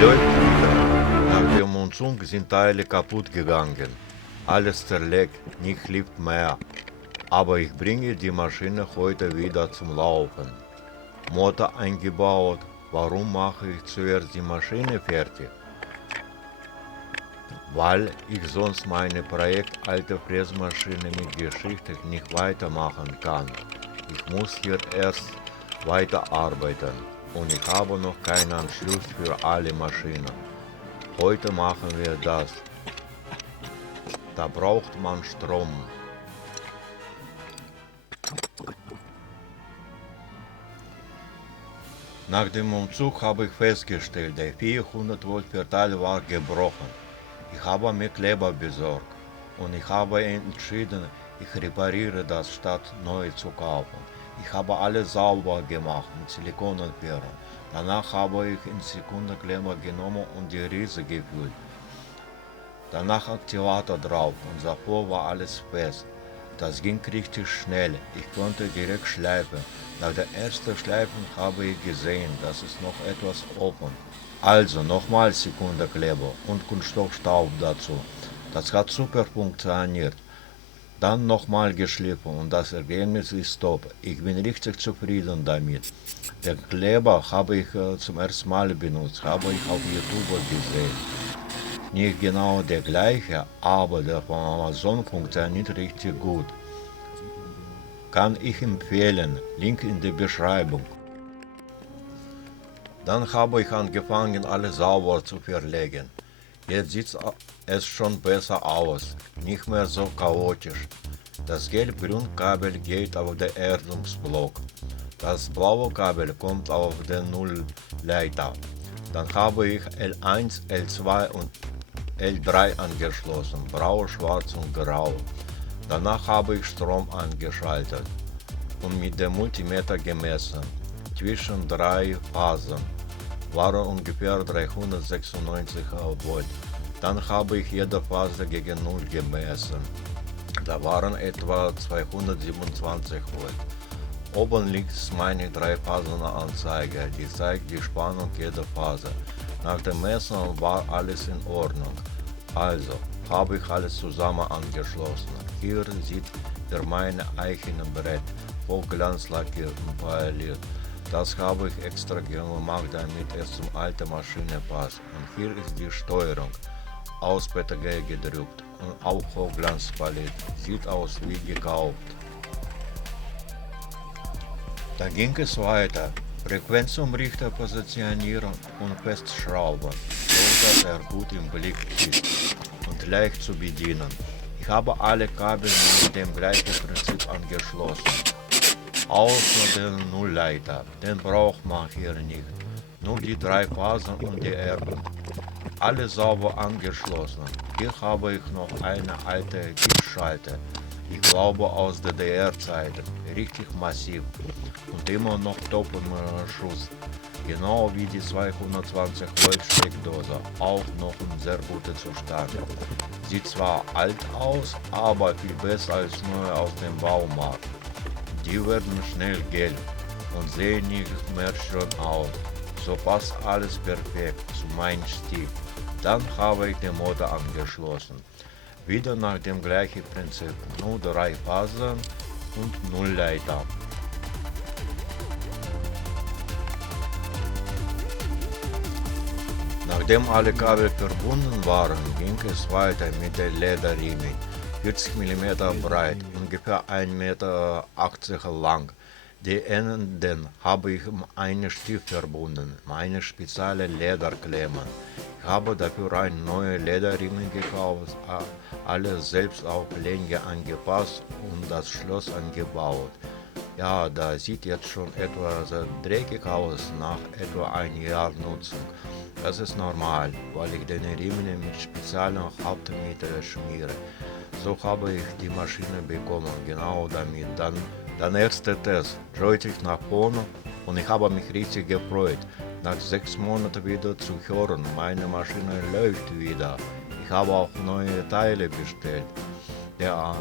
Läuft wieder. Nach dem Monsun sind Teile kaputt gegangen. Alles zerlegt, nichts lief mehr. Aber ich bringe die Maschine heute wieder zum Laufen. Motor eingebaut. Warum mache ich zuerst die Maschine fertig? Weil ich sonst meine Projekt alte Fräsmaschine mit Geschichte nicht weitermachen kann. Ich muss hier erst weiterarbeiten und ich habe noch keinen Anschluss für alle Maschinen. Heute machen wir das. Da braucht man Strom. Nach dem Umzug habe ich festgestellt, der 400 Volt Verteiler war gebrochen. Ich habe mir Kleber besorgt und ich habe entschieden, ich repariere das statt neu zu kaufen. Ich habe alles sauber gemacht mit Silikonentferner. Danach habe ich in Sekundenklemmer genommen und die Riese gefüllt. Danach Aktivator drauf und davor war alles fest. Das ging richtig schnell, ich konnte direkt schleifen. Nach der ersten Schleifen habe ich gesehen, dass es noch etwas offen. Also nochmal Sekundenkleber und Kunststoffstaub dazu. Das hat super funktioniert. Dann nochmal geschliffen und das Ergebnis ist top. Ich bin richtig zufrieden damit. Den Kleber habe ich zum ersten Mal benutzt, habe ich auf YouTube gesehen. Nicht genau der gleiche, aber der von Amazon funktioniert richtig gut. Kann ich empfehlen, Link in der Beschreibung. Dann habe ich angefangen, alles sauber zu verlegen. Jetzt sieht es schon besser aus, nicht mehr so chaotisch. Das gelb-grüne Kabel geht auf den Erdungsblock. Das blaue Kabel kommt auf den Nullleiter. Dann habe ich L1, L2 und L3 angeschlossen, braun, schwarz und grau. Danach habe ich Strom angeschaltet und mit dem Multimeter gemessen. Zwischen drei Phasen waren ungefähr 396 Volt. Dann habe ich jede Phase gegen 0 gemessen. Da waren etwa 227 Volt. Oben links meine Drei-Phasen-Anzeige, die zeigt die Spannung jeder Phase. Nach dem Messen war alles in Ordnung. Also habe ich alles zusammen angeschlossen. Hier sieht ihr mein Eichenbrett, hochglanzlackiert und poliert. Das habe ich extra gemacht, damit es zum alten Maschine passt. Und hier ist die Steuerung. Aus PTG gedrückt und auch Hochglanzpoliert. Sieht aus wie gekauft. Da ging es weiter. Frequenzumrichter positionieren und festschrauben, so dass er gut im Blick ist und leicht zu bedienen. Ich habe alle Kabel mit dem gleichen Prinzip angeschlossen. Außer den Nullleiter, den braucht man hier nicht. Nur die drei Phasen und die Erdung. Alle sauber angeschlossen. Hier habe ich noch eine alte Kippschalter. Ich glaube aus der DDR-Zeit. Richtig massiv. Und immer noch top im Schuss. Genau wie die 220 Volt Steckdose. Auch noch in sehr gutem Zustand. Sieht zwar alt aus, aber viel besser als neu aus dem Baumarkt. Die werden schnell gelb und sehen nicht mehr schön aus. So passt alles perfekt zu meinem Stil. Dann habe ich den Motor angeschlossen. Wieder nach dem gleichen Prinzip, nur drei Phasen und Nullleiter. Nachdem alle Kabel verbunden waren, ging es weiter mit der Lederriemen. 40 mm breit, ungefähr 1,80 Meter lang. Die Enden habe ich um einen Stift verbunden, meine spezielle Lederklemmen. Ich habe dafür eine neue Lederriemen gekauft, alles selbst auf Länge angepasst und das Schloss angebaut. Ja, da sieht jetzt schon etwas dreckig aus nach etwa einem Jahr Nutzung. Das ist normal, weil ich den Riemen mit speziellen Hauptmitteln schmiere. So habe ich die Maschine bekommen, genau damit. Dann erster Test, deutlich nach vorne und ich habe mich richtig gefreut, nach 6 Monaten wieder zu hören, meine Maschine läuft wieder. Ich habe auch neue Teile bestellt. Der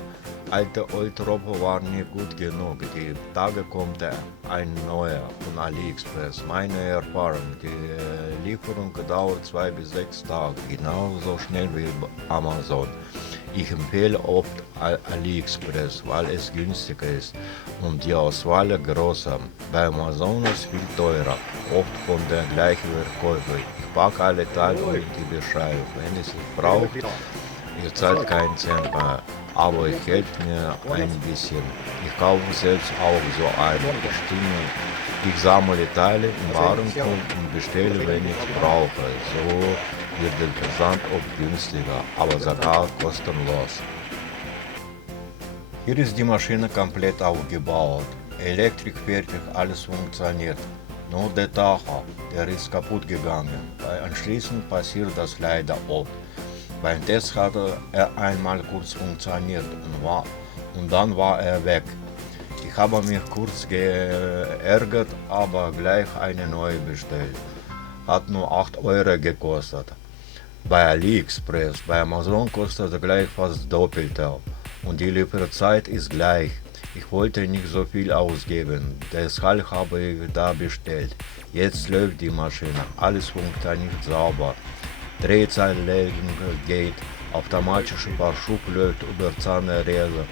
alte Eutroppo war nicht gut genug. Die Tage kommt ein neuer von AliExpress. Meine Erfahrung, die Lieferung dauert 2 bis 6 Tage, genauso schnell wie Amazon. Ich empfehle oft AliExpress, weil es günstiger ist und die Auswahl größer. Bei Amazon ist viel teurer, oft von der gleichen Verkäufer. Ich packe alle Teile in die Beschreibung. Wenn es braucht, ihr zahlt keinen Cent mehr, aber es hilft mir ein bisschen. Ich kaufe selbst auch so ein. Ich sammle Teile im Warenkorb und bestelle, wenn ich brauche. So wird der Versand oft günstiger, aber sogar kostenlos. Hier ist die Maschine komplett aufgebaut. Elektrik fertig, alles funktioniert. Nur der Tacho, der ist kaputt gegangen. Bei Anschließen passiert das leider oft. Beim Test hatte er einmal kurz funktioniert und dann war er weg. Ich habe mich kurz geärgert, aber gleich eine neue bestellt. Hat nur 8 Euro gekostet. Bei AliExpress, bei Amazon kostet er gleich fast Doppelte und die Lieferzeit ist gleich. Ich wollte nicht so viel ausgeben, deshalb habe ich da bestellt. Jetzt läuft die Maschine, alles funktioniert sauber. Drehzahllegung geht, automatischer Verschub läuft über Zahnräder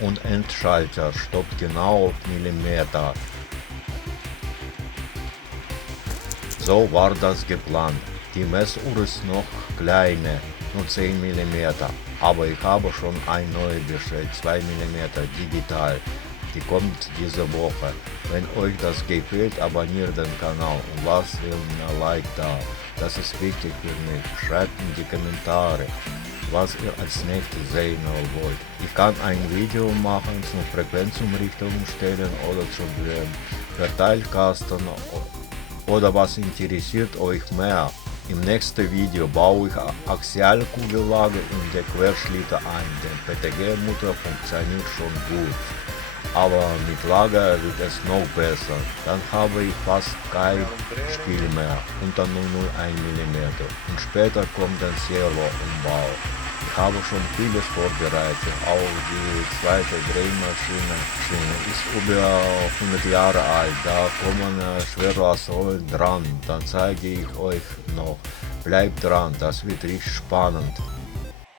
und Endschalter stoppt genau auf Millimeter. So war das geplant. Die Messuhr ist noch kleiner, nur 10 mm, aber ich habe schon eine neue bestellt, 2 mm digital. Die kommt diese Woche. Wenn euch das gefällt, abonniert den Kanal und lasst mir ein Like da. Das ist wichtig für mich. Schreibt in die Kommentare, was ihr als nächstes sehen wollt. Ich kann ein Video machen zum Frequenzumrichtung stellen oder zum Verteilkasten oder was interessiert euch mehr. Im nächsten Video baue ich Axialkugellage und der Querschlitter ein. Der PTG-Mutter funktioniert schon gut, aber mit Lager wird es noch besser. Dann habe ich fast kein Spiel mehr, unter 0,01 mm und später kommt der Servo-Umbau. Ich habe schon vieles vorbereitet, auch die zweite Drehmaschine ist über 100 Jahre alt, da kommen Schwerlastsäulen dran, dann zeige ich euch noch. Bleibt dran, das wird richtig spannend.